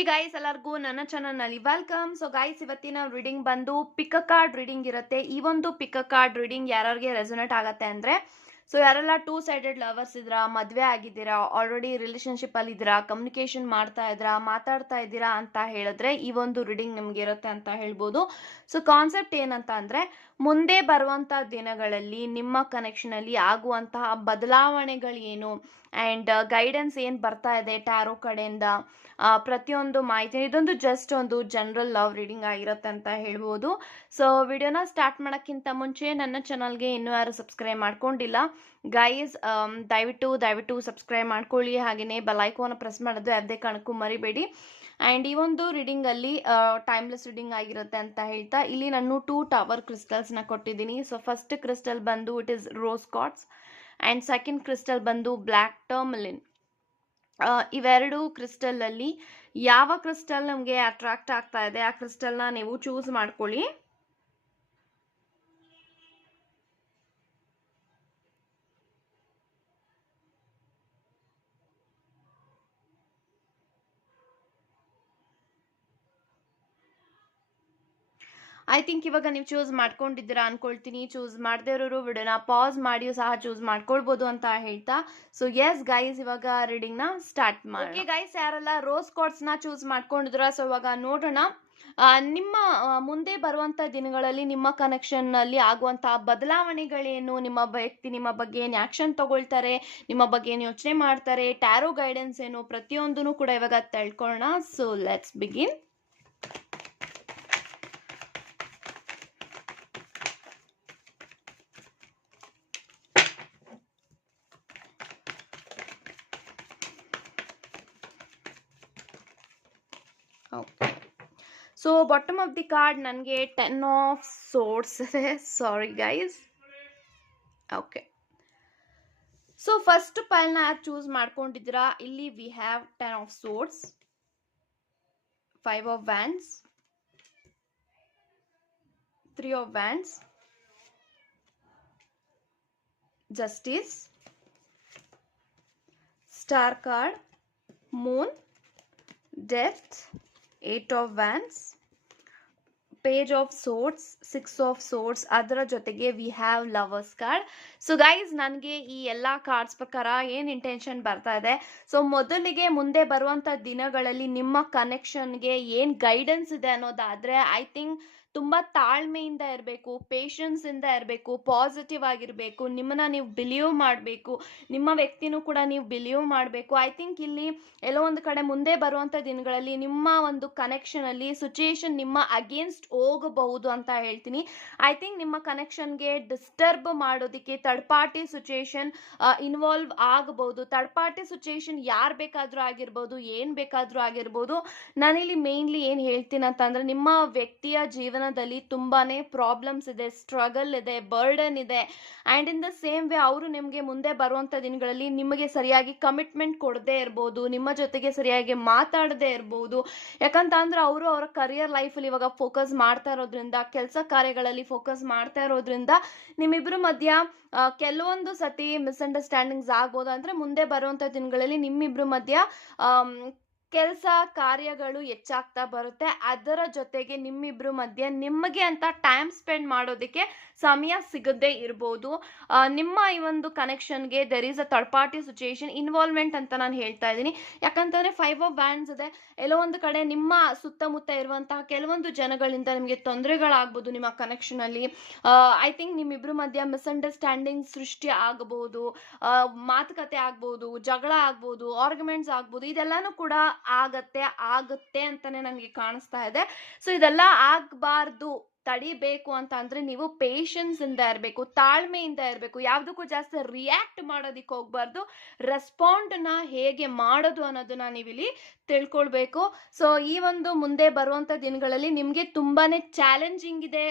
ಹಿ guys ಎಲ್ಲರಿಗೂ ನನ್ನ ಚಾನಲ್ನಲ್ಲಿ ವೆಲ್ಕಮ್ ಸೊ ಗೈಸ್ ಇವತ್ತಿನ ರೀಡಿಂಗ್ ಬಂದು ಪಿಕ್ ಕಾರ್ಡ್ ರೀಡಿಂಗ್ ಇರುತ್ತೆ. ಈ ಒಂದು ಪಿಕ್ ಕಾರ್ಡ್ ರೀಡಿಂಗ್ ಯಾರ್ಯಾರಿಗೆ ರೆಸೊನೇಟ್ ಆಗುತ್ತೆ ಅಂದರೆ ಸೊ ಯಾರೆಲ್ಲ ಟೂ ಸೈಡೆಡ್ ಲವರ್ಸ್ ಇದ್ದೀರಾ ಮದುವೆ ಆಗಿದ್ದೀರಾ ಆಲ್ರೆಡಿ ರಿಲೇಶನ್ಶಿಪ್ ಅಲ್ಲಿ ಇದ್ದೀರಾ ಕಮ್ಯುನಿಕೇಶನ್ ಮಾಡ್ತಾ ಇದ್ದೀರಾ, ಮಾತಾಡ್ತಾ ಇದ್ದೀರಾ ಅಂತ ಹೇಳಿದ್ರೆ ಈ ಒಂದು ರೀಡಿಂಗ್ ನಿಮ್ಗೆ ಇರುತ್ತೆ ಅಂತ ಹೇಳ್ಬೋದು. ಸೊ ಕಾನ್ಸೆಪ್ಟ್ ಏನಂತ ಅಂದರೆ ಮುಂದೆ ಬರುವಂಥ ದಿನಗಳಲ್ಲಿ ನಿಮ್ಮ ಕನೆಕ್ಷನಲ್ಲಿ ಆಗುವಂತಹ ಬದಲಾವಣೆಗಳೇನು? ಆ್ಯಂಡ್ ಗೈಡೆನ್ಸ್ ಏನು ಬರ್ತಾ ಇದೆ ಟ್ಯಾರೋ ಕಡೆಯಿಂದ? ಪ್ರತಿಯೊಂದು ಮಾಹಿತಿ, ಇದೊಂದು ಜಸ್ಟ್ ಒಂದು ಜನರಲ್ ಲವ್ ರೀಡಿಂಗ್ ಆಗಿರುತ್ತೆ ಅಂತ ಹೇಳ್ಬೋದು. ಸೊ ವಿಡಿಯೋನ ಸ್ಟಾರ್ಟ್ ಮಾಡೋಕ್ಕಿಂತ ಮುಂಚೆ ನನ್ನ ಚಾನಲ್ಗೆ ಇನ್ನೂ ಯಾರು ಸಬ್ಸ್ಕ್ರೈಬ್ ಮಾಡ್ಕೊಂಡಿಲ್ಲ ಗೈಸ್ ದಯವಿಟ್ಟು ದಯವಿಟ್ಟು ಸಬ್ಸ್ಕ್ರೈಬ್ ಮಾಡ್ಕೊಳ್ಳಿ. ಹಾಗೆಯೇ ಬೆಲೈಕೋನ ಪ್ರೆಸ್ ಮಾಡೋದು ಯಾವುದೇ ಕಾರಣಕ್ಕೂ ಮರಿಬೇಡಿ. ಆ್ಯಂಡ್ ಈ ಒಂದು ರೀಡಿಂಗಲ್ಲಿ ಟೈಮ್ಲೆಸ್ ರೀಡಿಂಗ್ ಆಗಿರುತ್ತೆ ಅಂತ ಹೇಳ್ತಾ, ಇಲ್ಲಿ ನಾನು ಟೂ ಟವರ್ ಕ್ರಿಸ್ಟಲ್ಸ್ನ ಕೊಟ್ಟಿದ್ದೀನಿ. ಸೊ ಫಸ್ಟ್ ಕ್ರಿಸ್ಟಲ್ ಬಂದು it is rose quartz and second crystal ಬಂದು ಬ್ಲ್ಯಾಕ್ ಟರ್ಮಲಿನ್ ಇವೆರಡು ಕ್ರಿಸ್ಟಲಲ್ಲಿ ಯಾವ ಕ್ರಿಸ್ಟಲ್ ನಮಗೆ ಅಟ್ರಾಕ್ಟ್ ಆಗ್ತಾ ಇದೆ, ಆ ಕ್ರಿಸ್ಟಲ್ನ ನೀವು ಚೂಸ್ ಮಾಡ್ಕೊಳ್ಳಿ. ಐ ಥಿಂಕ್ ಇವಾಗ ನೀವು ಚೂಸ್ ಮಾಡ್ಕೊಂಡಿದ್ದೀರಾ ಅನ್ಕೊಳ್ತೀನಿ. ಚೂಸ್ ಮಾಡದೇ ಇರೋರು ವಿಡಿಯೋನ ಪಾಸ್ ಮಾಡಿಯೂ ಸಹ ಚೂಸ್ ಮಾಡ್ಕೊಳ್ಬೋದು ಅಂತ ಹೇಳ್ತಾ. ಸೊ ಎಸ್ ಗೈಸ್ ಇವಾಗ ರೀಡಿಂಗ್ನ ಸ್ಟಾರ್ಟ್ ಮಾಡಿ ಗೈಸ್ ಯಾರೆಲ್ಲ ರೋಸ್ನ ಚೂಸ್ ಮಾಡ್ಕೊಂಡಿದ್ರ ಸೊ ಇವಾಗ ನೋಡೋಣ. ನಿಮ್ಮ ಮುಂದೆ ಬರುವಂತ ದಿನಗಳಲ್ಲಿ ನಿಮ್ಮ ಕನೆಕ್ಷನ್ನಲ್ಲಿ ಆಗುವಂತಹ ಬದಲಾವಣೆಗಳೇನು? ನಿಮ್ಮ ವ್ಯಕ್ತಿ ನಿಮ್ಮ ಬಗ್ಗೆ ಏನು ಆಕ್ಷನ್ ತಗೊಳ್ತಾರೆ? ನಿಮ್ಮ ಬಗ್ಗೆ ಏನು ಯೋಚನೆ ಮಾಡ್ತಾರೆ? ಟ್ಯಾರೋ ಗೈಡೆನ್ಸ್ ಏನು ಪ್ರತಿಯೊಂದೂ ಕೂಡ ಇವಾಗ ತಿಳ್ಕೊಳ್ಳೋಣ. So let's begin okay so bottom of the card ನನಗೆ ಟೆನ್ ಆಫ್ ಸೋರ್ಸ್ ಇದೆ. Sorry guys okay so first ಪೈಲ್ನ ಯಾರು ಚೂಸ್ ಮಾಡ್ಕೊಂಡಿದ್ದೀರಾ? ಇಲ್ಲಿ we have ten of swords five of wands three of wands justice star card moon death eight of wands page of swords six of swords ಅದರ ಜೊತೆಗೆ we have lovers card so guys ನನಗೆ ಈ ಎಲ್ಲ cards ಪ್ರಕಾರ ಏನು intention ಬರ್ತಾ ಇದೆ? So ಮೊದಲಿಗೆ ಮುಂದೆ ಬರುವಂಥ ದಿನಗಳಲ್ಲಿ ನಿಮ್ಮ ಕನೆಕ್ಷನ್ಗೆ ಏನು ಗೈಡೆನ್ಸ್ ಇದೆ ಅನ್ನೋದಾದರೆ ಐ ಥಿಂಕ್ ತುಂಬ ತಾಳ್ಮೆಯಿಂದ ಇರಬೇಕು ಪೇಷನ್ಸಿಂದ ಇರಬೇಕು ಪಾಸಿಟಿವ್ ಆಗಿರಬೇಕು, ನಿಮ್ಮನ್ನ ನೀವು ಬಿಲೀವ್ ಮಾಡಬೇಕು, ನಿಮ್ಮ ವ್ಯಕ್ತಿನೂ ಕೂಡ ನೀವು ಬಿಲೀವ್ ಮಾಡಬೇಕು. ಐ ಥಿಂಕ್ ಇಲ್ಲಿ ಎಲ್ಲೋ ಒಂದು ಕಡೆ ಮುಂದೆ ಬರುವಂಥ ದಿನಗಳಲ್ಲಿ ನಿಮ್ಮ ಒಂದು ಕನೆಕ್ಷನಲ್ಲಿ ಸಿಚುಯೇಷನ್ ನಿಮ್ಮ ಅಗೇನ್ಸ್ಟ್ ಹೋಗಬಹುದು ಅಂತ ಹೇಳ್ತೀನಿ. ಐ ಥಿಂಕ್ ನಿಮ್ಮ ಕನೆಕ್ಷನ್ಗೆ ಡಿಸ್ಟರ್ಬ್ ಮಾಡೋದಕ್ಕೆ ಥರ್ಡ್ ಪಾರ್ಟಿ ಸಿಚುಯೇಷನ್ ಇನ್ವಾಲ್ವ್ ಆಗಬಹುದು. ಥರ್ಡ್ ಪಾರ್ಟಿ ಸಿಚುಯೇಷನ್ ಯಾರು ಬೇಕಾದರೂ ಆಗಿರ್ಬೋದು, ಏನು ಬೇಕಾದರೂ ಆಗಿರ್ಬೋದು. ನಾನಿಲ್ಲಿ ಮೇನ್ಲಿ ಏನು ಹೇಳ್ತೀನಿ ಅಂತಂದರೆ ನಿಮ್ಮ ವ್ಯಕ್ತಿಯ ಜೀವನದಲ್ಲಿ ತುಂಬಾನೇ ಪ್ರಾಬ್ಲಮ್ಸ್ ಇದೆ ಸ್ಟ್ರಗಲ್ ಇದೆ ಬರ್ಡನ್ ಇದೆ. And in the same way ಅವರು ನಿಮಗೆ ಮುಂದೆ ಬರುವಂಥ ದಿನಗಳಲ್ಲಿ ನಿಮಗೆ ಸರಿಯಾಗಿ ಕಮಿಟ್ಮೆಂಟ್ ಕೊಡದೇ ಇರ್ಬೋದು, ನಿಮ್ಮ ಜೊತೆಗೆ ಸರಿಯಾಗಿ ಮಾತಾಡದೇ ಇರ್ಬೋದು. ಯಾಕಂತ ಅಂದ್ರೆ ಅವರು ಅವರ ಕರಿಯರ್ ಲೈಫಲ್ಲಿ ಇವಾಗ ಫೋಕಸ್ ಮಾಡ್ತಾ ಇರೋದ್ರಿಂದ, ಕೆಲಸ ಕಾರ್ಯಗಳಲ್ಲಿ ಫೋಕಸ್ ಮಾಡ್ತಾ ಇರೋದ್ರಿಂದ ನಿಮ್ಮಿಬ್ಬರ ಮಧ್ಯ ಕೆಲವೊಂದು ಸತಿ ಮಿಸ್ಅಂಡರ್ಸ್ಟ್ಯಾಂಡಿಂಗ್ಸ್ ಆಗ್ಬೋದು. ಅಂದರೆ ಮುಂದೆ ಬರುವಂಥ ದಿನಗಳಲ್ಲಿ ನಿಮ್ಮಿಬ್ಬರ ಮಧ್ಯ ಕೆಲಸ ಕಾರ್ಯಗಳು ಹೆಚ್ಚಾಗ್ತಾ ಬರುತ್ತೆ. ಅದರ ಜೊತೆಗೆ ನಿಮ್ಮಿಬ್ಬರ ಮಧ್ಯೆ ನಿಮಗೆ ಅಂತ ಟೈಮ್ ಸ್ಪೆಂಡ್ ಮಾಡೋದಕ್ಕೆ ಸಮಯ ಸಿಗದೇ ಇರ್ಬೋದು. ನಿಮ್ಮ ಈ ಒಂದು ಕನೆಕ್ಷನ್ಗೆ there is a third party situation involvement ಅಂತ ನಾನು ಹೇಳ್ತಾ ಇದ್ದೀನಿ. ಯಾಕಂತಂದರೆ ಫೈವ್ ಆಫ್ ಬ್ಯಾಂಡ್ಸ್ ಇದೆ. ಎಲ್ಲೋ ಒಂದು ಕಡೆ ನಿಮ್ಮ ಸುತ್ತಮುತ್ತ ಇರುವಂತಹ ಕೆಲವೊಂದು ಜನಗಳಿಂದ ನಿಮಗೆ ತೊಂದರೆಗಳಾಗ್ಬೋದು ನಿಮ್ಮ ಕನೆಕ್ಷನಲ್ಲಿ ಐ ಥಿಂಕ್ ನಿಮ್ಮಿಬ್ಬರ ಮಧ್ಯ ಮಿಸ್ಅಂಡರ್ಸ್ಟ್ಯಾಂಡಿಂಗ್ ಸೃಷ್ಟಿ ಆಗಬಹುದು ಮಾತುಕತೆ ಆಗ್ಬೋದು, ಜಗಳ ಆಗ್ಬೋದು ಆರ್ಗ್ಯುಮೆಂಟ್ಸ್ ಆಗ್ಬೋದು, ಇದೆಲ್ಲಾನು ಕೂಡ ಆಗತ್ತೆ, ಆಗುತ್ತೆ ಅಂತಾನೆ ನನಗೆ ಕಾಣಿಸ್ತಾ ಇದೆ. ಸೊ ಇದೆಲ್ಲ ಆಗಬಾರ್ದು. ತಡಿಬೇಕು ಅಂತ ಅಂದ್ರೆ ನೀವು ಪೇಷನ್ಸ್ ಇಂದ ಇರಬೇಕು, ತಾಳ್ಮೆಯಿಂದ ಇರಬೇಕು. ಯಾವುದಕ್ಕೂ ಜಾಸ್ತಿ ರಿಯಾಕ್ಟ್ ಮಾಡೋದಕ್ಕೆ ಹೋಗ್ಬಾರ್ದು. ರೆಸ್ಪಾಂಡ್ನ ಹೇಗೆ ಮಾಡೋದು ಅನ್ನೋದನ್ನ ನೀವಿಲ್ಲಿ ತಿಳ್ಕೊಳ್ಬೇಕು. ಸೊ ಈ ಒಂದು ಮುಂದೆ ಬರುವಂತ ದಿನಗಳಲ್ಲಿ ನಿಮಗೆ ತುಂಬಾನೇ ಚಾಲೆಂಜಿಂಗ್ ಇದೆ.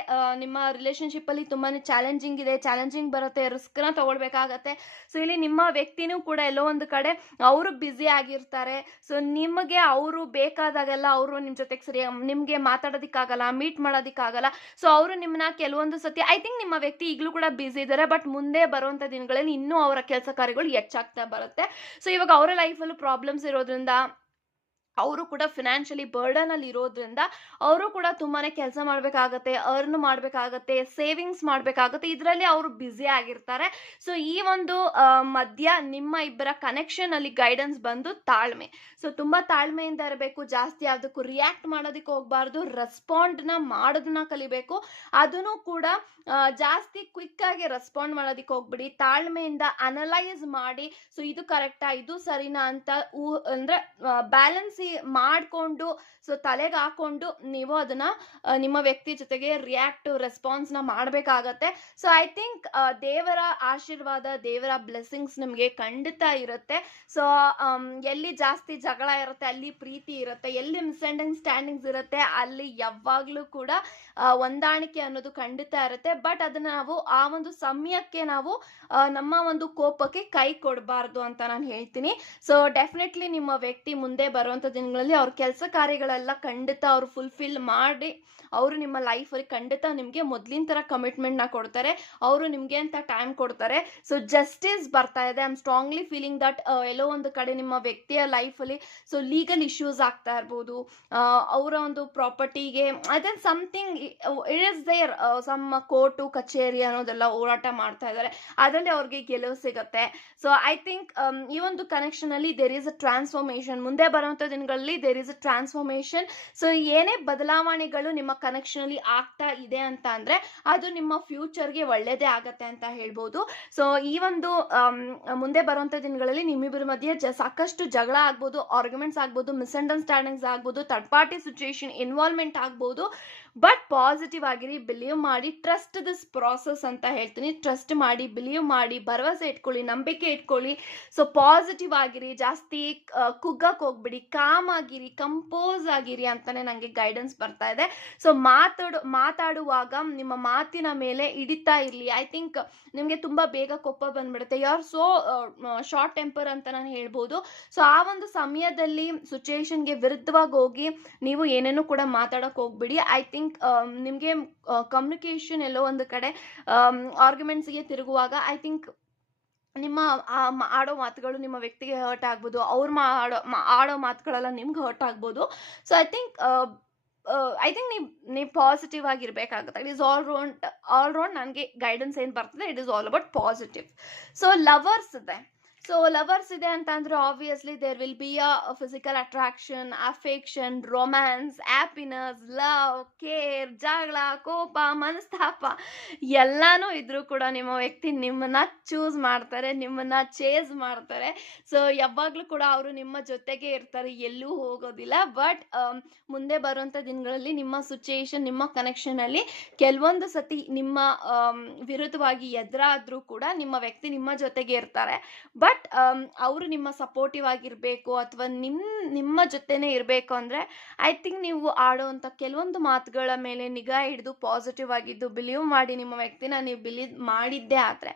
ನಿಮ್ಮ ರಿಲೇಶನ್ಶಿಪ್ ಅಲ್ಲಿ ತುಂಬಾನೇ ಚಾಲೆಂಜಿಂಗ್ ಇದೆ. ಚಾಲೆಂಜಿಂಗ್ ಬರುತ್ತೆ ರಿಸ್ಕ್ನ ತಗೊಳ್ಬೇಕಾಗತ್ತೆ. ಸೊ ಇಲ್ಲಿ ನಿಮ್ಮ ವ್ಯಕ್ತಿನೂ ಕೂಡ ಎಲ್ಲೋ ಒಂದು ಕಡೆ ಅವರು ಬ್ಯುಸಿ ಆಗಿರ್ತಾರೆ. ಸೊ ನಿಮಗೆ ಅವರು ಬೇಕಾದಾಗೆಲ್ಲ ಅವರು ನಿಮ್ಮ ಜೊತೆಗೆ ಸರಿ, ನಿಮಗೆ ಮಾತಾಡೋದಕ್ಕಾಗಲ್ಲ ಮೀಟ್ ಮಾಡೋದಕ್ಕಾಗಲ್ಲ. ಸೊ ಅವರು ನಿಮ್ಮನ್ನ ಕೆಲವೊಂದು ಸತಿ ಐ ಥಿಂಕ್ ನಿಮ್ಮ ವ್ಯಕ್ತಿ ಈಗಲೂ ಕೂಡ ಬ್ಯುಸಿ ಇದ್ದಾರೆ ಬಟ್ ಮುಂದೆ ಬರುವಂಥ ದಿನಗಳಲ್ಲಿ ಇನ್ನೂ ಅವರ ಕೆಲಸ ಕಾರ್ಯಗಳು ಹೆಚ್ಚಾಗ್ತಾ ಬರುತ್ತೆ. ಸೊ ಇವಾಗ ಅವರ ಲೈಫಲ್ಲೂ ಪ್ರಾಬ್ಲಮ್ಸ್ ಇರೋದ್ರಿಂದ ಅವರು ಕೂಡ ಫಿನಾನ್ಷಿಯಲಿ ಬರ್ಡನ್ ಅಲ್ಲಿ ಇರೋದ್ರಿಂದ ಅವರು ಕೂಡ ತುಂಬಾನೇ ಕೆಲಸ ಮಾಡಬೇಕಾಗತ್ತೆ ಅರ್ನ್ ಮಾಡಬೇಕಾಗತ್ತೆ ಸೇವಿಂಗ್ಸ್ ಮಾಡಬೇಕಾಗತ್ತೆ, ಇದರಲ್ಲಿ ಅವರು ಬ್ಯುಸಿ ಆಗಿರ್ತಾರೆ. ಸೊ ಈ ಒಂದು ಮಧ್ಯ ನಿಮ್ಮ ಇಬ್ಬರ ಕನೆಕ್ಷನ್ ಅಲ್ಲಿ ಗೈಡೆನ್ಸ್ ಬಂದು ತಾಳ್ಮೆ. ಸೊ ತುಂಬಾ ತಾಳ್ಮೆಯಿಂದ ಇರಬೇಕು, ಜಾಸ್ತಿ ಯಾವುದಕ್ಕೂ ರಿಯಾಕ್ಟ್ ಮಾಡೋದಕ್ಕೆ ಹೋಗ್ಬಾರ್ದು ನ ಮಾಡೋದನ್ನ ಕಲಿಬೇಕು. ಅದನ್ನು ಕೂಡ ಜಾಸ್ತಿ ಕ್ವಿಕ್ ಆಗಿ ರೆಸ್ಪಾಂಡ್ ಮಾಡೋದಕ್ಕೆ ಹೋಗ್ಬಿಡಿ. ತಾಳ್ಮೆಯಿಂದ ಅನಲೈಸ್ ಮಾಡಿ ಸೊ ಇದು ಕರೆಕ್ಟಾ ಇದು ಸರಿನಾ? ಅಂತ ಊ, ಅಂದ್ರೆ ಬ್ಯಾಲೆನ್ಸ್ ಮಾಡಿಕೊಂಡು ಸೊ ತಲೆಗೆ ಹಾಕೊಂಡು ನೀವು ಅದನ್ನ ನಿಮ್ಮ ವ್ಯಕ್ತಿ ಜೊತೆಗೆ ರಿಯಾಕ್ಟ್ ರೆಸ್ಪಾನ್ಸ್ನ ಮಾಡಬೇಕಾಗತ್ತೆ. ಸೊ ಐ ಥಿಂಕ್ ದೇವರ ಆಶೀರ್ವಾದ, ದೇವರ ಬ್ಲೆಸ್ಸಿಂಗ್ಸ್ ನಿಮಗೆ ಖಂಡಿತ ಇರುತ್ತೆ. ಸೊ ಎಲ್ಲಿ ಜಾಸ್ತಿ ಜಗಳ ಇರುತ್ತೆ, ಅಲ್ಲಿ ಪ್ರೀತಿ ಇರುತ್ತೆ, ಎಲ್ಲಿ ಮಿಸ್ಅಂಡರ್ಸ್ಟ್ಯಾಂಡಿಂಗ್ಸ್ ಇರುತ್ತೆ, ಅಲ್ಲಿ ಯಾವಾಗಲೂ ಕೂಡ ಹೊಂದಾಣಿಕೆ ಅನ್ನೋದು ಖಂಡಿತ ಇರುತ್ತೆ. ಬಟ್ ಅದನ್ನ ನಾವು ಆ ಒಂದು ಸಮಯಕ್ಕೆ ನಾವು ನಮ್ಮ ಒಂದು ಕೋಪಕ್ಕೆ ಕೈ ಕೊಡಬಾರ್ದು ಅಂತ ನಾನು ಹೇಳ್ತೀನಿ. ಸೊ ಡೆಫಿನೆಟ್ಲಿ ನಿಮ್ಮ ವ್ಯಕ್ತಿ ಮುಂದೆ ಬರುವಂಥ ದಿನಗಳಲ್ಲಿ ಅವ್ರ ಕೆಲಸ ಕಾರ್ಯಗಳೆಲ್ಲ ಖಂಡಿತ ಅವ್ರು ಫುಲ್ಫಿಲ್ ಮಾಡಿ ಅವರು ನಿಮ್ಮ ಲೈಫಲ್ಲಿ ಖಂಡಿತ ನಿಮಗೆ ಮೊದಲಿನ ಥರ ಕಮಿಟ್ಮೆಂಟ್ನ ಕೊಡ್ತಾರೆ. ಅವರು ನಿಮಗೆ ಅಂತ ಟೈಮ್ ಕೊಡ್ತಾರೆ. ಸೊ ಜಸ್ಟಿಸ್ ಬರ್ತಾ ಇದೆ. I am strongly feeling that ಎಲ್ಲೋ ಒಂದು ಕಡೆ ನಿಮ್ಮ ವ್ಯಕ್ತಿಯ ಲೈಫಲ್ಲಿ ಸೊ ಲೀಗಲ್ ಇಶ್ಯೂಸ್ ಆಗ್ತಾ ಇರ್ಬೋದು. ಅವರ ಒಂದು ಪ್ರಾಪರ್ಟಿಗೆ ಅದೇ something it is there some court ಕಚೇರಿ ಅನ್ನೋದೆಲ್ಲ ಹೋರಾಟ ಮಾಡ್ತಾ ಇದ್ದಾರೆ ಅದರಲ್ಲಿ ಅವ್ರಿಗೆ ಗೆಲುವು ಸಿಗುತ್ತೆ. ಸೊ ಐ ಥಿಂಕ್ ಈ ಒಂದು ಕನೆಕ್ಷನ್ ಅಲ್ಲಿ ದೇರ್ ಈಸ್ ಅ ಟ್ರಾನ್ಸ್ಫಾರ್ಮೇಶನ್ ಮುಂದೆ ಬರುವಂತ ದಿನಗಳಲ್ಲಿ there is a transformation so ಏನೇ ಬದಲಾವಣೆಗಳು ನಿಮ್ಮ ಕನೆಕ್ಷನ್ ಅಲ್ಲಿ ಆಗ್ತಾ ಇದೆ ಅಂತ ಅಂದರೆ, ಅದು ನಿಮ್ಮ ಫ್ಯೂಚರ್ಗೆ ಒಳ್ಳೆಯದೇ ಆಗತ್ತೆ ಅಂತ ಹೇಳ್ಬೋದು. ಸೊ ಈ ಒಂದು ಮುಂದೆ ಬರುವಂಥ ದಿನಗಳಲ್ಲಿ ನಿಮ್ಮಿಬ್ಬರ ಮಧ್ಯೆ ಸಾಕಷ್ಟು ಜಗಳ ಆಗ್ಬೋದು ಆರ್ಗ್ಯುಮೆಂಟ್ಸ್ ಆಗ್ಬೋದು ಮಿಸ್ಅಂಡರ್ಸ್ಟ್ಯಾಂಡಿಂಗ್ಸ್ ಆಗ್ಬೋದು ಥರ್ಡ್ ಪಾರ್ಟಿ ಸಿಚುಯೇಷನ್ ಇನ್ವಾಲ್ವ್ಮೆಂಟ್ ಆಗ್ಬೋದು. ಬಟ್ ಪಾಸಿಟಿವ್ ಆಗಿರಿ ಬಿಲೀವ್ ಮಾಡಿ ಟ್ರಸ್ಟ್ ದಿಸ್ ಪ್ರಾಸೆಸ್ ಅಂತ ಹೇಳ್ತೀನಿ. ಟ್ರಸ್ಟ್ ಮಾಡಿ ಬಿಲೀವ್ ಮಾಡಿ, ಭರವಸೆ ಇಟ್ಕೊಳ್ಳಿ, ನಂಬಿಕೆ ಇಟ್ಕೊಳ್ಳಿ. ಸೊ ಪಾಸಿಟಿವ್ ಆಗಿರಿ, ಜಾಸ್ತಿ ಕುಗ್ಗಕ್ಕೆ ಹೋಗ್ಬಿಡಿ ಕಾಮ್ ಆಗಿರಿ ಕಂಪೋಸ್ ಆಗಿರಿ ಅಂತಾನೆ ನನಗೆ ಗೈಡೆನ್ಸ್ ಬರ್ತಾ ಇದೆ. ಸೊ ಮಾತಾಡು, ಮಾತಾಡುವಾಗ ನಿಮ್ಮ ಮಾತಿನ ಮೇಲೆ ಹಿಡಿತಾ ಇರಲಿ. ಐ ಥಿಂಕ್ ನಿಮಗೆ ತುಂಬ ಬೇಗ ಕೊಪ್ಪ ಬಂದ್ಬಿಡುತ್ತೆ. You are so short temper ಅಂತ ನಾನು ಹೇಳ್ಬೋದು. ಸೊ ಆ ಒಂದು ಸಮಯದಲ್ಲಿ ಸಿಚುಯೇಷನ್ಗೆ ವಿರುದ್ಧವಾಗಿ ಹೋಗಿ ನೀವು ಏನೇನು ಕೂಡ ಮಾತಾಡೋಕೆ ಹೋಗ್ಬಿಡಿ. ಐ ಥಿಂಕ್ ನಿಮಗೆ ಕಮ್ಯುನಿಕೇಷನ್ ಎಲ್ಲೋ ಒಂದು ಕಡೆ ಆರ್ಗ್ಯುಮೆಂಟ್ಸ್ಗೆ ತಿರುಗುವಾಗ ಐ ಥಿಂಕ್ ನಿಮ್ಮ ಆಡೋ ಮಾತುಗಳು ನಿಮ್ಮ ವ್ಯಕ್ತಿಗೆ ಹರ್ಟ್ ಆಗ್ಬೋದು, ಅವ್ರು ಮಾಡೋ ಆಡೋ ಮಾತುಗಳೆಲ್ಲ ನಿಮ್ಗೆ ಹರ್ಟ್ ಆಗ್ಬೋದು. So I think I think ನೀವು ನೀವು positive ಆಗಿರಬೇಕಾಗುತ್ತೆ. It is all round all round ನನಗೆ ಗೈಡೆನ್ಸ್ ಏನು ಬರ್ತದೆ it is all about positive so lovers ಇದೆ. ಸೊ ಲವರ್ಸ್ ಇದೆ ಅಂತ ಅಂದ್ರೆ obviously there will be a physical attraction affection romance happiness love care ಜಗಳ, ಕೋಪ, ಮನಸ್ತಾಪ ಎಲ್ಲಾನು ಇದ್ರೂ ಕೂಡ ನಿಮ್ಮ ವ್ಯಕ್ತಿ ನಿಮ್ಮನ್ನ ಚೂಸ್ ಮಾಡ್ತಾರೆ, ನಿಮ್ಮನ್ನ ಚೇಸ್ ಮಾಡ್ತಾರೆ. ಸೊ ಯಾವಾಗಲೂ ಕೂಡ ಅವರು ನಿಮ್ಮ ಜೊತೆಗೆ ಇರ್ತಾರೆ, ಎಲ್ಲೂ ಹೋಗೋದಿಲ್ಲ. ಬಟ್ ಮುಂದೆ ಬರುವಂಥ ದಿನಗಳಲ್ಲಿ ನಿಮ್ಮ ಸಿಚುಯೇಷನ್ ನಿಮ್ಮ ಕನೆಕ್ಷನಲ್ಲಿ ಕೆಲವೊಂದು ಸತಿ ನಿಮ್ಮ ವಿರುದ್ಧವಾಗಿ ಎದುರಾದ್ರೂ ಕೂಡ ನಿಮ್ಮ ವ್ಯಕ್ತಿ ನಿಮ್ಮ ಜೊತೆಗೆ ಇರ್ತಾರೆ. ಬಟ್ ಅವರು ನಿಮ್ಮ ಸಪೋರ್ಟಿವ್ ಆಗಿರಬೇಕು ಅಥವಾ ನಿಮ್ಮ ನಿಮ್ಮ ಜೊತೆನೇ ಇರಬೇಕು ಅಂದರೆ ಐ ಥಿಂಕ್ ನೀವು ಆಡುವಂಥ ಕೆಲವೊಂದು ಮಾತುಗಳ ಮೇಲೆ ನಿಗಾ ಹಿಡಿದು ಪಾಸಿಟಿವ್ ಆಗಿದ್ದು ಬಿಲೀವ್ ಮಾಡಿ ನಿಮ್ಮ ವ್ಯಕ್ತಿನ ನೀವು ಬಿಲೀವ್ ಮಾಡಿದ್ದೇ ಆದರೆ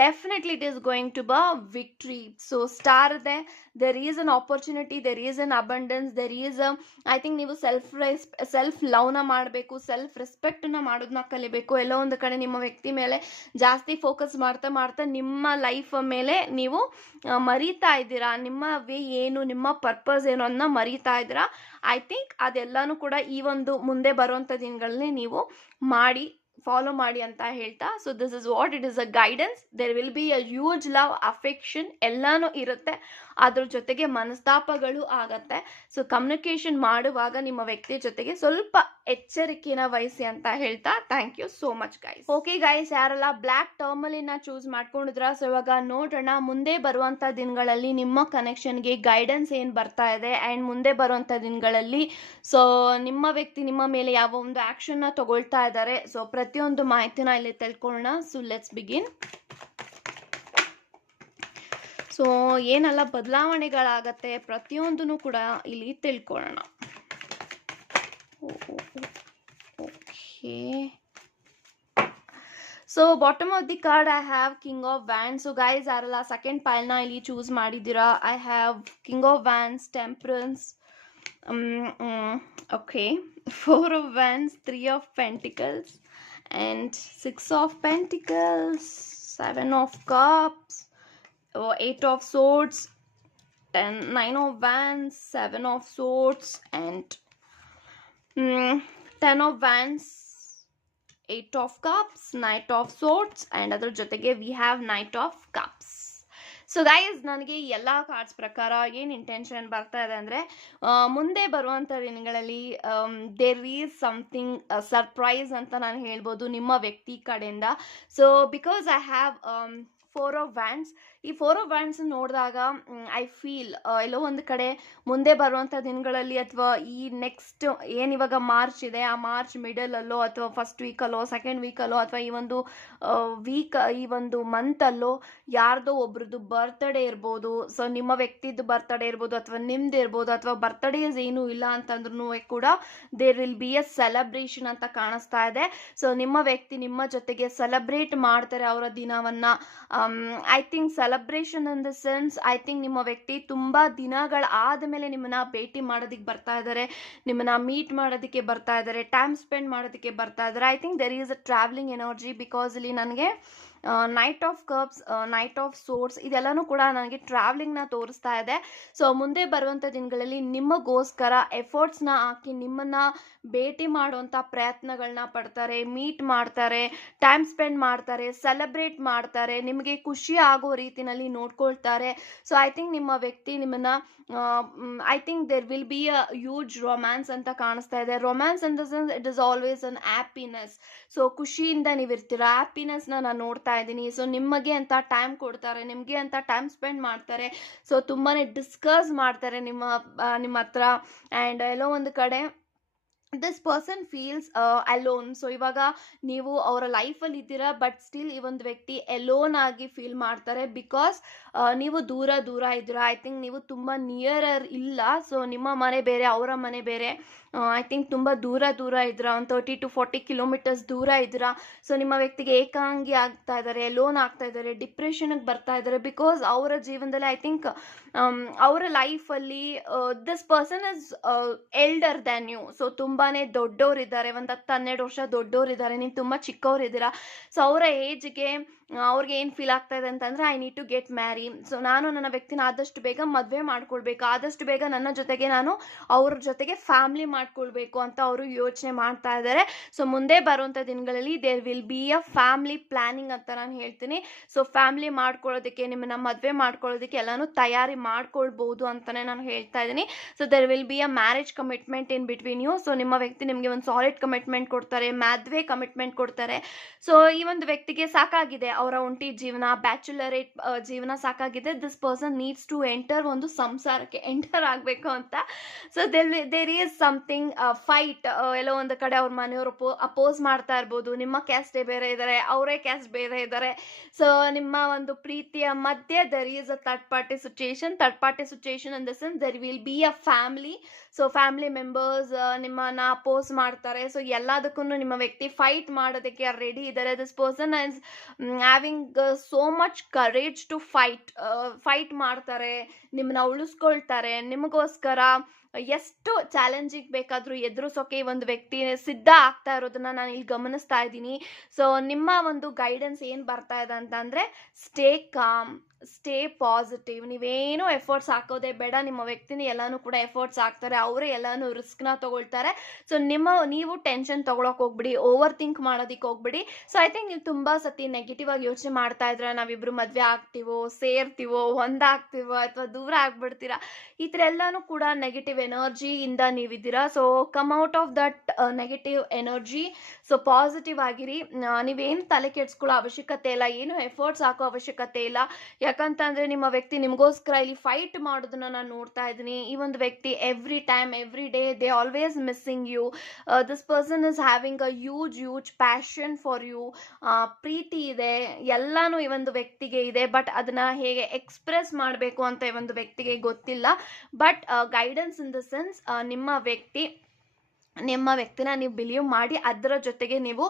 definitely it is going to be victory so star the there is an opportunity there is an abundance there is I think ನೀವು ಸೆಲ್ಫ್ ರೆಸ್ ಸೆಲ್ಫ್ ಲವ್ನ ಮಾಡಬೇಕು ಸೆಲ್ಫ್ ರೆಸ್ಪೆಕ್ಟನ್ನ ಮಾಡೋದನ್ನ ಕಲಿಬೇಕು. ಎಲ್ಲೋ ಒಂದು ಕಡೆ ನಿಮ್ಮ ವ್ಯಕ್ತಿ ಮೇಲೆ ಜಾಸ್ತಿ ಫೋಕಸ್ ಮಾಡ್ತಾ ಮಾಡ್ತಾ ನಿಮ್ಮ ಲೈಫ್ ಮೇಲೆ ನೀವು ಮರಿತಾ ಇದ್ದೀರಾ? ನಿಮ್ಮ ವೇ ಏನು, ನಿಮ್ಮ ಪರ್ಪಸ್ ಏನು ಅನ್ನೋ ಮರೀತಾ ಇದ್ದೀರಾ? ಐ ಥಿಂಕ್ ಅದೆಲ್ಲನೂ ಕೂಡ ಈ ಒಂದು ಮುಂದೆ ಬರುವಂಥ ದಿನಗಳಲ್ಲಿ ನೀವು ಮಾಡಿ ಫಾಲೋ ಮಾಡಿ ಅಂತ ಹೇಳ್ತಾ so this is what it is a guidance there will be a huge love affection ಎಲ್ಲಾನು ಇರುತ್ತೆ. ಅದ್ರ ಜೊತೆಗೆ ಮನಸ್ತಾಪಗಳು ಆಗತ್ತೆ. ಸೊ ಕಮ್ಯುನಿಕೇಶನ್ ಮಾಡುವಾಗ ನಿಮ್ಮ ವ್ಯಕ್ತಿ ಜೊತೆಗೆ ಸ್ವಲ್ಪ ಎಚ್ಚರಿಕೆನ ವಹಿಸಿ ಅಂತ ಹೇಳ್ತಾ thank you so much guys okay guys ಯಾರೆಲ್ಲ ಬ್ಲ್ಯಾಕ್ ಟರ್ಮಲಿನ ಚೂಸ್ ಮಾಡ್ಕೊಂಡಿದ್ರ? ಸೊ ಇವಾಗ ನೋಡೋಣ. ಮುಂದೆ ಬರುವಂತ ದಿನಗಳಲ್ಲಿ ನಿಮ್ಮ ಕನೆಕ್ಷನ್ಗೆ ಗೈಡೆನ್ಸ್ ಏನು ಬರ್ತಾ ಇದೆ? ಆ್ಯಂಡ್ ಮುಂದೆ ಬರುವಂಥ ದಿನಗಳಲ್ಲಿ ಸೊ ನಿಮ್ಮ ವ್ಯಕ್ತಿ ನಿಮ್ಮ ಮೇಲೆ ಯಾವ ಒಂದು ಆ್ಯಕ್ಷನ್ನ ತಗೊಳ್ತಾ ಇದ್ದಾರೆ ಸೊ ಪ್ರತಿಯೊಂದು ಮಾಹಿತಿನ ಇಲ್ಲಿ ತಿಳ್ಕೊಳ್ಳೋಣ. ಸೊ ಲೆಟ್ಸ್ ಬಿಗಿನ್ ಸೊ ಏನೆಲ್ಲ ಬದಲಾವಣೆಗಳಾಗತ್ತೆ ಪ್ರತಿಯೊಂದನ್ನು ಕೂಡ ಇಲ್ಲಿ ತಿಳ್ಕೊಳ್ಳೋಣ. Okay so bottom of the card I have king of van so guys ಯಾರಲ್ಲ ಸೆಕೆಂಡ್ ಪೈಲ್ನ ಇಲ್ಲಿ ಚೂಸ್ ಮಾಡಿದ್ದೀರಾ? I have king of wands temperance okay four of wands three of pentacles and six of pentacles seven of cups eight of swords 10 9 of wands 7 of swords and mm, 10 of wands eight of cups knight of swords and ಅದರ ಜೊತೆಗೆ we have knight of cups so guys ನನಗೆ ಎಲ್ಲ cards ಪ್ರಕಾರ ಏನು intention ಬರ್ತಾ ಇದೆ ಅಂದರೆ ಮುಂದೆ ಬರುವಂಥ ದಿನಗಳಲ್ಲಿ ದೇರ್ ಈಸ್ ಸಮಥಿಂಗ್ ಸರ್ಪ್ರೈಸ್ ಅಂತ ನಾನು ಹೇಳ್ಬೋದು ನಿಮ್ಮ ವ್ಯಕ್ತಿ ಕಡೆಯಿಂದ. So because I have four of wands ಈ ಫೋರ್ ಆಫ್ ಬ್ಯಾಂಡ್ಸ್ ನೋಡಿದಾಗ ಐ ಫೀಲ್ ಎಲ್ಲೋ ಒಂದು ಕಡೆ ಮುಂದೆ ಬರುವಂಥ ದಿನಗಳಲ್ಲಿ ಅಥವಾ ಈ ನೆಕ್ಸ್ಟ್ ಏನು ಇವಾಗ ಮಾರ್ಚ್ ಇದೆ, ಆ ಮಾರ್ಚ್ ಮಿಡಲಲ್ಲೋ ಅಥವಾ ಫಸ್ಟ್ ವೀಕಲ್ಲೋ ಸೆಕೆಂಡ್ ವೀಕಲ್ಲೋ ಅಥವಾ ಈ ಒಂದು ವೀಕ್ ಈ ಒಂದು ಮಂತಲ್ಲೋ ಯಾರ್ದೋ ಒಬ್ರದ್ದು ಬರ್ತ್ಡೇ ಇರ್ಬೋದು. ಸೊ ನಿಮ್ಮ ವ್ಯಕ್ತಿದ್ದು ಬರ್ತ್ಡೇ ಇರ್ಬೋದು ಅಥವಾ ನಿಮ್ದು ಇರ್ಬೋದು ಅಥವಾ ಬರ್ತ್ಡೇಸ್ ಏನೂ ಇಲ್ಲ ಅಂತಂದ್ರೂ ಕೂಡ there will be a celebration ಅಂತ ಕಾಣಿಸ್ತಾ ಇದೆ. ಸೊ ನಿಮ್ಮ ವ್ಯಕ್ತಿ ನಿಮ್ಮ ಜೊತೆಗೆ ಸೆಲೆಬ್ರೇಟ್ ಮಾಡ್ತಾರೆ ಅವರ ದಿನವನ್ನ. I think celebration in the sense I think ನಿಮ್ಮ ವ್ಯಕ್ತಿ ತುಂಬ ದಿನಗಳ ಆದಮೇಲೆ ನಿಮ್ಮನ್ನ ಭೇಟಿ ಮಾಡೋದಕ್ಕೆ ಬರ್ತಾ ಇದ್ದಾರೆ ನಿಮ್ಮನ್ನ ಮೀಟ್ ಮಾಡೋದಕ್ಕೆ ಬರ್ತಾ ಇದ್ದಾರೆ ಟೈಮ್ ಸ್ಪೆಂಡ್ ಮಾಡೋದಕ್ಕೆ ಬರ್ತಾ ಇದ್ದಾರೆ I think there is a travelling energy because ಇಲ್ಲಿ ನನಗೆ knight of cups knight of swords ಇದೆಲ್ಲನೂ ಕೂಡ ನನಗೆ ಟ್ರಾವೆಲಿಂಗ್ನ ತೋರಿಸ್ತಾ ಇದೆ. ಸೊ ಮುಂದೆ ಬರುವಂಥ ದಿನಗಳಲ್ಲಿ ನಿಮಗೋಸ್ಕರ ಎಫರ್ಟ್ಸ್ನ ಹಾಕಿ ನಿಮ್ಮನ್ನು ಭೇಟಿ ಮಾಡುವಂಥ ಪ್ರಯತ್ನಗಳನ್ನ ಪಡ್ತಾರೆ ಮೀಟ್ ಮಾಡ್ತಾರೆ ಟೈಮ್ ಸ್ಪೆಂಡ್ ಮಾಡ್ತಾರೆ ಸೆಲೆಬ್ರೇಟ್ ಮಾಡ್ತಾರೆ, ನಿಮಗೆ ಖುಷಿ ಆಗೋ ರೀತಿಯಲ್ಲಿ ನೋಡ್ಕೊಳ್ತಾರೆ. ಸೊ ಐ ಥಿಂಕ್ ನಿಮ್ಮ ವ್ಯಕ್ತಿ ನಿಮ್ಮನ್ನ I think there will be a huge romance ಅಂತ ಕಾಣಿಸ್ತಾ ಇದೆ. Romance the sense it is always an happiness so ಖುಷಿಯಿಂದ ನೀವಿರ್ತೀರ. ಹ್ಯಾಪಿನೆಸ್ನ ನಾನು ನೋಡ್ತಾ ಇದ್ದೀನಿ. ಸೊ ನಿಮಗೆ ಅಂತ ಟೈಮ್ ಕೊಡ್ತಾರೆ, ನಿಮಗೆ ಅಂತ ಟೈಮ್ ಸ್ಪೆಂಡ್ ಮಾಡ್ತಾರೆ. ಸೊ ತುಂಬಾ ಡಿಸ್ಕಸ್ ಮಾಡ್ತಾರೆ ನಿಮ್ಮ ನಿಮ್ಮ ಹತ್ರ. ಆ್ಯಂಡ್ ಎಲ್ಲೋ ಒಂದು ಕಡೆ this person feels alone so ಇವಾಗ ನೀವು ಅವರ ಲೈಫಲ್ಲಿ ಇದ್ದೀರಾ ಬಟ್ ಸ್ಟಿಲ್ ಈ ಒಂದು ವ್ಯಕ್ತಿ ಎಲೋನ್ ಆಗಿ ಫೀಲ್ ಮಾಡ್ತಾರೆ ಬಿಕಾಸ್ ನೀವು ದೂರ ದೂರ ಇದ್ದೀರ? ಐ ಥಿಂಕ್ ನೀವು ತುಂಬ ನಿಯರರ್ ಇಲ್ಲ. ಸೊ ನಿಮ್ಮ ಮನೆ ಬೇರೆ, ಅವರ ಮನೆ ಬೇರೆ ಐ ಥಿಂಕ್ ತುಂಬ ದೂರ ದೂರ ಇದ್ದೀರ? ಒಂದು ತರ್ಟಿ ಟು ಫಾರ್ಟಿ ಕಿಲೋಮೀಟರ್ಸ್ ದೂರ ಇದ್ದೀರಾ? ಸೊ ನಿಮ್ಮ ವ್ಯಕ್ತಿಗೆ ಏಕಾಂಗಿ ಆಗ್ತಾ ಇದ್ದಾರೆ ಲೋನ್ ಆಗ್ತಾ ಇದ್ದಾರೆ ಡಿಪ್ರೆಷನ್ಗೆ ಬರ್ತಾ ಇದ್ದಾರೆ ಬಿಕಾಸ್ ಅವರ ಜೀವನದಲ್ಲಿ ಐ ಥಿಂಕ್ ಅವರ ಲೈಫಲ್ಲಿ this person is elder than you so ತುಂಬಾ ದೊಡ್ಡವರಿದ್ದಾರೆ ಒಂದು ಹತ್ತು ಹನ್ನೆರಡು ವರ್ಷ ದೊಡ್ಡವರಿದ್ದಾರೆ ನೀವು ತುಂಬ ಚಿಕ್ಕವರಿದ್ದೀರಾ ಸೊ ಅವರ ಏಜ್ಗೆ ಅವ್ರಿಗೆ ಏನು ಫೀಲ್ ಆಗ್ತಾ ಇದೆ ಅಂತಂದರೆ I need to get marry so ನಾನು ನನ್ನ ವ್ಯಕ್ತಿನ ಆದಷ್ಟು ಬೇಗ ಮದುವೆ ಮಾಡ್ಕೊಳ್ಬೇಕು. ಆದಷ್ಟು ಬೇಗ ನನ್ನ ಜೊತೆಗೆ ನಾನು ಅವ್ರ ಜೊತೆಗೆ ಫ್ಯಾಮ್ಲಿ ಮಾಡ್ಕೊಳ್ಬೇಕು ಅಂತ ಅವರು ಯೋಚನೆ ಮಾಡ್ತಾ ಇದ್ದಾರೆ. ಸೊ ಮುಂದೆ ಬರುವಂಥ ದಿನಗಳಲ್ಲಿ there will be a family planning ಅಂತ ನಾನು ಹೇಳ್ತೀನಿ. ಸೊ ಫ್ಯಾಮ್ಲಿ ಮಾಡ್ಕೊಳ್ಳೋದಕ್ಕೆ, ನಿಮ್ಮನ್ನ ಮದುವೆ ಮಾಡ್ಕೊಳ್ಳೋದಕ್ಕೆ ಎಲ್ಲನೂ ತಯಾರಿ ಮಾಡ್ಕೊಳ್ಬೋದು ಅಂತಲೇ ನಾನು ಹೇಳ್ತಾ ಇದ್ದೀನಿ. So there will be a marriage commitment in between you so ನಿಮ್ಮ ವ್ಯಕ್ತಿ ನಿಮಗೆ ಒಂದು ಸಾಲಿಡ್ ಕಮಿಟ್ಮೆಂಟ್ ಕೊಡ್ತಾರೆ, ಮದುವೆ ಕಮಿಟ್ಮೆಂಟ್ ಕೊಡ್ತಾರೆ. ಸೊ ಈ ಒಂದು ವ್ಯಕ್ತಿಗೆ ಸಾಕಾಗಿದೆ. ಅವರ ಒಂಟಿ ಜೀವನ ಬ್ಯಾಚುಲರೇಟ್ ಜೀವನ ಸಾಕಾಗಿದೆ. This person needs to enter ಒಂದು ಸಂಸಾರಕ್ಕೆ ಎಂಟರ್ ಆಗಬೇಕು ಅಂತ. So they'll there is something fight ಎಲ್ಲೋ ಒಂದು ಕಡೆ ಅವ್ರ ಮನೆಯವರು ಅಪೋಸ್ ಮಾಡ್ತಾ ಇರ್ಬೋದು. ನಿಮ್ಮ ಕ್ಯಾಸ್ಟೇ ಬೇರೆ ಇದ್ದಾರೆ ಅವರೇ ಕ್ಯಾಸ್ಟ್ ಬೇರೆ ಇದ್ದಾರೆ ಸೊ ನಿಮ್ಮ ಒಂದು ಪ್ರೀತಿಯ ಮಧ್ಯೆ there is a third party situation third party situation in the sense there will be a family so family members ನಿಮ್ಮನ್ನ ಅಪೋಸ್ ಮಾಡ್ತಾರೆ. ಸೊ ಎಲ್ಲದಕ್ಕೂ ನಿಮ್ಮ ವ್ಯಕ್ತಿ ಫೈಟ್ ಮಾಡೋದಕ್ಕೆ ರೆಡಿ ಇದ್ದಾರೆ this person is having so much courage to fight fight ಮಾಡ್ತಾರೆ ನಿಮ್ಮನ್ನ ಉಳಿಸ್ಕೊಳ್ತಾರೆ, ನಿಮಗೋಸ್ಕರ ಎಷ್ಟು ಚಾಲೆಂಜಿಗೆ ಬೇಕಾದರೂ ಎದುರಿಸೋಕೆ ಈ ಒಂದು ವ್ಯಕ್ತಿ ಸಿದ್ಧ ಆಗ್ತಾ ಇರೋದನ್ನ ನಾನು ಇಲ್ಲಿ ಗಮನಿಸ್ತಾ ಇದ್ದೀನಿ. ಸೊ ನಿಮ್ಮ ಒಂದು ಗೈಡೆನ್ಸ್ ಏನು ಬರ್ತಾ ಇದೆ ಅಂತಂದರೆ ಸ್ಟೇ ಕಾಮ್ ಸ್ಟೇ ಪಾಸಿಟಿವ್ ನೀವೇನು ಎಫರ್ಟ್ಸ್ ಹಾಕೋದೇ ಬೇಡ. ನಿಮ್ಮ ವ್ಯಕ್ತಿನ ಎಲ್ಲಾನು ಕೂಡ ಎಫರ್ಟ್ಸ್ ಹಾಕ್ತಾರೆ. ಅವರೇ ಎಲ್ಲಾನು ರಿಸ್ಕ್ನ ತಗೊಳ್ತಾರೆ. ಸೊ ನಿಮ್ಮ, ನೀವು ಟೆನ್ಷನ್ ತೊಗೊಳಕ್ಕೆ ಹೋಗ್ಬಿಡಿ. ಓವರ್ ಥಿಂಕ್ ಮಾಡೋದಕ್ಕೆ ಹೋಗ್ಬಿಡಿ. ಸೊ ಐ ಥಿಂಕ್ ನೀವು ತುಂಬ ಸತಿ ನೆಗೆಟಿವ್ ಆಗಿ ಯೋಚನೆ ಮಾಡ್ತಾ ಇದ್ರೆ ನಾವಿಬ್ರು ಮದುವೆ ಆಗ್ತೀವೋ, ಸೇರ್ತೀವೋ, ಒಂದಾಗ್ತೀವೋ ಅಥವಾ ದೂರ ಆಗ್ಬಿಡ್ತೀರಾ? ಈ ಥರ ಎಲ್ಲಾನು ಕೂಡ ನೆಗೆಟಿವ್ ಎನರ್ಜಿಯಿಂದ ನೀವಿದ್ದೀರಾ? So come out of that negative energy so positive ಆಗಿರಿ. ನೀವೇನು ತಲೆ ಕೆಡ್ಸ್ಕೊಳ್ಳೋ ಅವಶ್ಯಕತೆ ಇಲ್ಲ, ಏನು ಎಫರ್ಟ್ಸ್ ಹಾಕೋ ಅವಶ್ಯಕತೆ ಇಲ್ಲ. ಯಾಕಂತಂದ್ರೆ ನಿಮ್ಮ ವ್ಯಕ್ತಿ ನಿಮಗೋಸ್ಕರ ಇಲ್ಲಿ ಫೈಟ್ ಮಾಡೋದನ್ನ ನಾನು ನೋಡ್ತಾ ಇದ್ದೀನಿ. ಈ ಒಂದು ವ್ಯಕ್ತಿ every time every day they always missing you this person is having a huge huge passion for you ಪ್ರೀತಿ ಇದೆ. ಎಲ್ಲಾನು ಈ ಒಂದು ವ್ಯಕ್ತಿಗೆ ಇದೆ ಬಟ್ ಅದನ್ನ ಹೇಗೆ ಎಕ್ಸ್ಪ್ರೆಸ್ ಮಾಡಬೇಕು ಅಂತ ಈ ಒಂದು ವ್ಯಕ್ತಿಗೆ ಗೊತ್ತಿಲ್ಲ. But guidance in the sense ನಿಮ್ಮ ವ್ಯಕ್ತಿ ನಿಮ್ಮ ವ್ಯಕ್ತಿನ ನೀವು ಬಿಲೀವ್ ಮಾಡಿ ಅದರ ಜೊತೆಗೆ ನೀವು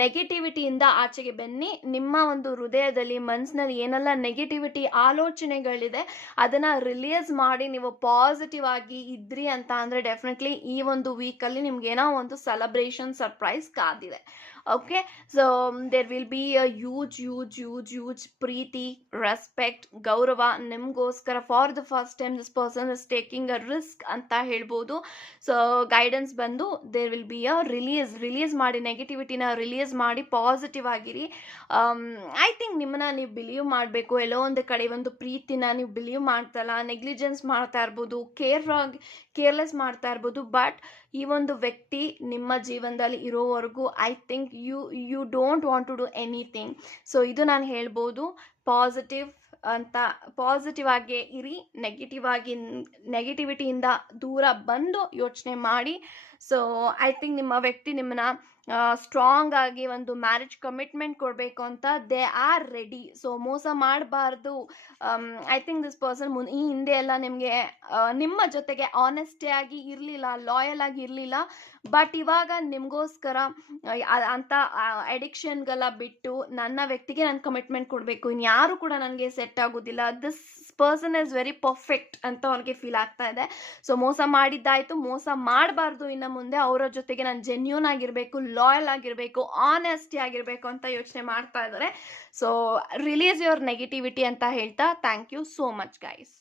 ನೆಗೆಟಿವಿಟಿಯಿಂದ ಆಚೆಗೆ ಬನ್ನಿ. ನಿಮ್ಮ ಒಂದು ಹೃದಯದಲ್ಲಿ ಮನಸ್ಸಿನಲ್ಲಿ ಏನೆಲ್ಲ ನೆಗೆಟಿವಿಟಿ ಆಲೋಚನೆಗಳಿದೆ, ಅದನ್ನು ರಿಲೀಸ್ ಮಾಡಿ ನೀವು ಪಾಸಿಟಿವ್ ಆಗಿ ಇದ್ರಿ ಅಂತ ಅಂದರೆ ಡೆಫಿನೆಟ್ಲಿ ಈ ಒಂದು ವೀಕಲ್ಲಿ ನಿಮ್ಗೆ ಏನೋ ಒಂದು ಸೆಲೆಬ್ರೇಷನ್ ಸರ್ಪ್ರೈಸ್ ಕಾದಿದೆ. Okay so there will be a use use use use Preethi respect ಗೌರವ ನಿಮಗೋಸ್ಕರ for the first time this person is taking a risk ಅಂತ ಹೇಳ್ಬೋದು ಸೊ ಗೈಡೆನ್ಸ್ ಬಂದು there will be a release release ಮಾಡಿ ನೆಗೆಟಿವಿಟಿನ release ಮಾಡಿ positive ಆಗಿರಿ I think ನಿಮ್ಮನ್ನ ನೀವು ಬಿಲೀವ್ ಮಾಡಬೇಕು ಎಲ್ಲೋ ಒಂದು ಕಡೆ ಒಂದು ಪ್ರೀತಿನ ನೀವು ಬಿಲೀವ್ ಮಾಡ್ತಲ್ಲ ನೆಗ್ಲಿಜೆನ್ಸ್ ಮಾಡ್ತಾ ಇರ್ಬೋದು ಕೇರ್ ಕೇರ್ಲೆಸ್ ಮಾಡ್ತಾ ಇರ್ಬೋದು ಬಟ್ ಈ ಒಂದು ವ್ಯಕ್ತಿ ನಿಮ್ಮ ಜೀವನದಲ್ಲಿ ಇರೋವರೆಗೂ I think you you don't want to do anything so ಇದು ನಾನು ಹೇಳ್ಬೋದು ಪಾಸಿಟಿವ್ ಅಂತ ಪಾಸಿಟಿವ್ ಆಗಿ ಇರಿ ನೆಗೆಟಿವ್ ಆಗಿ ನೆಗೆಟಿವಿಟಿಯಿಂದ ದೂರ ಬಂದು ಯೋಚನೆ ಮಾಡಿ. ಸೊ ಐ ಥಿಂಕ್ ನಿಮ್ಮ ವ್ಯಕ್ತಿ ನಿಮ್ಮನ್ನ ಸ್ಟ್ರಾಂಗ್ ಆಗಿ ಒಂದು ಮ್ಯಾರೇಜ್ ಕಮಿಟ್ಮೆಂಟ್ ಕೊಡಬೇಕು ಅಂತ ದೇ ಆರ್ ರೆಡಿ ಸೊ ಮೋಸ ಮಾಡಬಾರ್ದು. ಐ ಥಿಂಕ್ ದಿಸ್ ಪರ್ಸನ್ ಮುನ್, ಈ ಹಿಂದೆ ಎಲ್ಲ ನಿಮಗೆ ನಿಮ್ಮ ಜೊತೆಗೆ ಆನೆಸ್ಟಿ ಆಗಿ ಇರಲಿಲ್ಲ ಲಾಯಲ್ ಆಗಿ ಇರಲಿಲ್ಲ. ಬಟ್ ಇವಾಗ ನಿಮಗೋಸ್ಕರ ಅಂತ ಅಡಿಕ್ಷನ್ಗೆಲ್ಲ ಬಿಟ್ಟು ನನ್ನ ವ್ಯಕ್ತಿಗೆ ನಾನು ಕಮಿಟ್ಮೆಂಟ್ ಕೊಡಬೇಕು. ಇನ್ಯಾರು ಕೂಡ ನನಗೆ ಸೆಟ್ ಆಗೋದಿಲ್ಲ. This person is very perfect ಅಂತ ಅವ್ರಿಗೆ ಫೀಲ್ ಆಗ್ತಾ ಇದೆ. ಸೊ ಮೋಸ ಮಾಡಿದ್ದಾಯಿತು, ಮೋಸ ಮಾಡಬಾರ್ದು ಇನ್ನು ಮುಂದೆ. ಅವರ ಜೊತೆಗೆ ನಾನು ಜೆನ್ಯೂನ್ ಆಗಿರಬೇಕು ಲಾಯಲ್ ಆಗಿರಬೇಕು ಆನೆಸ್ಟಿ ಆಗಿರಬೇಕು ಅಂತ ಯೋಚನೆ ಮಾಡ್ತಾ ಇದ್ದಾರೆ. ಸೊ ರಿಲೀಸ್ ಯುವರ್ ನೆಗೆಟಿವಿಟಿ ಅಂತ ಹೇಳ್ತಾ thank you so much guys